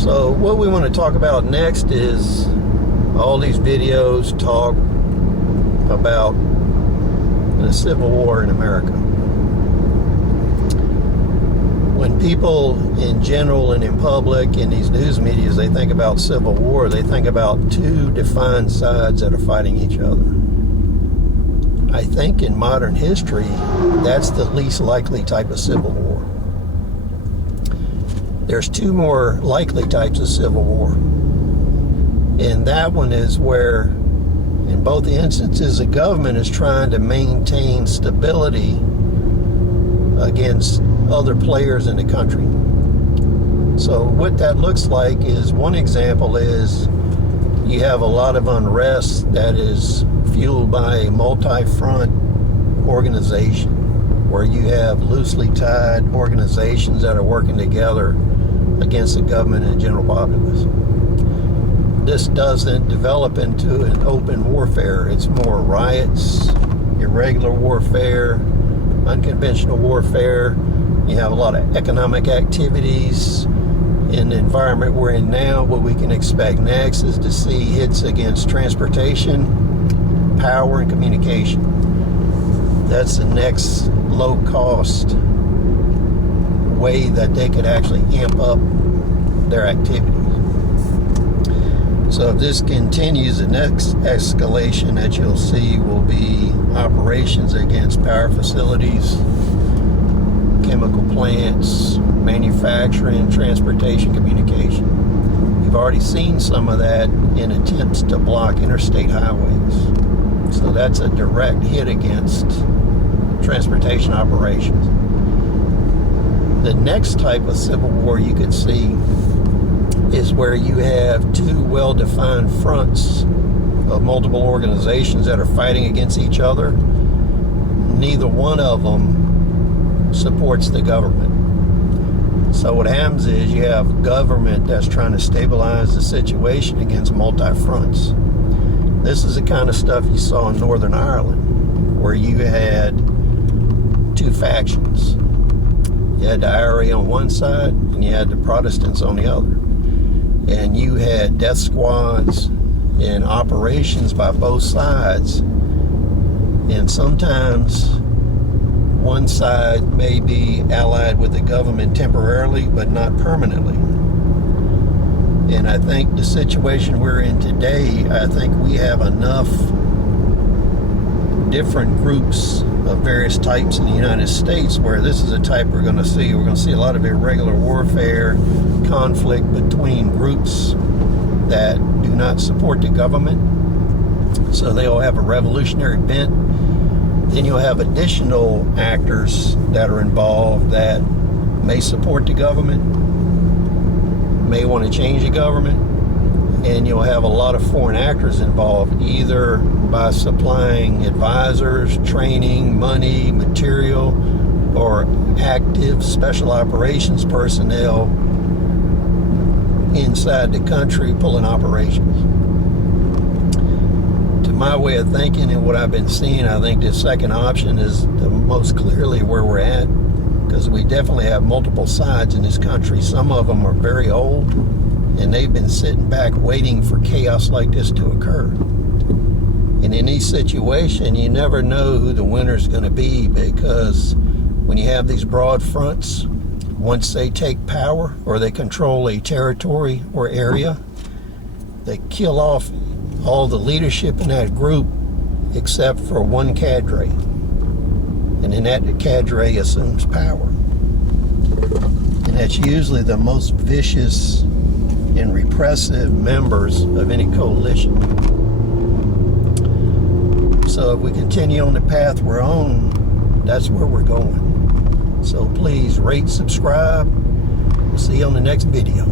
So what we want to talk about next is all these videos talk about the Civil War in America. When people in general and in public, in these news medias, they think about Civil War, they think about two defined sides that are fighting each other. I think in modern history, that's the least likely type of Civil War. There's two more likely types of Civil War. And that one is where, in both instances, the government is trying to maintain stability against other players in the country. So what that looks like is, one example is you have a lot of unrest that is fueled by a multi-front organization, where you have loosely tied organizations that are working together against the government and the general populace. This doesn't develop into an open warfare. It's more riots, irregular warfare, unconventional warfare. You have a lot of economic activities. In the environment we're in now, what we can expect next is to see hits against transportation, power, and communication. That's the next low-cost way that they could actually amp up their activities. So if this continues, the next escalation that you'll see will be operations against power facilities, chemical plants, manufacturing, transportation, communication. You've already seen some of that in attempts to block interstate highways. So that's a direct hit against transportation operations. The next type of Civil War you could see is where you have two well-defined fronts of multiple organizations that are fighting against each other. Neither one of them supports the government. So what happens is you have government that's trying to stabilize the situation against multi-fronts. This is the kind of stuff you saw in Northern Ireland, where you had two factions. You had the IRA on one side, and you had the Protestants on the other. And you had death squads and operations by both sides. And sometimes one side may be allied with the government temporarily, but not permanently. And I think the situation we're in today, I think we have enough different groups of various types in the United States where this is a type we're going to see. We're going to see a lot of irregular warfare, conflict between groups that do not support the government. So they'll have a revolutionary bent. Then you'll have additional actors that are involved that may support the government, may want to change the government, and you'll have a lot of foreign actors involved, either by supplying advisors, training, money, material, or active special operations personnel inside the country pulling operations. To my way of thinking and what I've been seeing, I think the second option is the most clearly where we're at, because we definitely have multiple sides in this country. Some of them are very old, and they've been sitting back waiting for chaos like this to occur. And in these situations, you never know who the winner is going to be, because when you have these broad fronts, once they take power or they control a territory or area, they kill off all the leadership in that group except for one cadre. And then that cadre assumes power. And that's usually the most vicious and repressive members of any coalition. So if we continue on the path we're on, that's where we're going. So please rate, subscribe. We'll see you on the next video.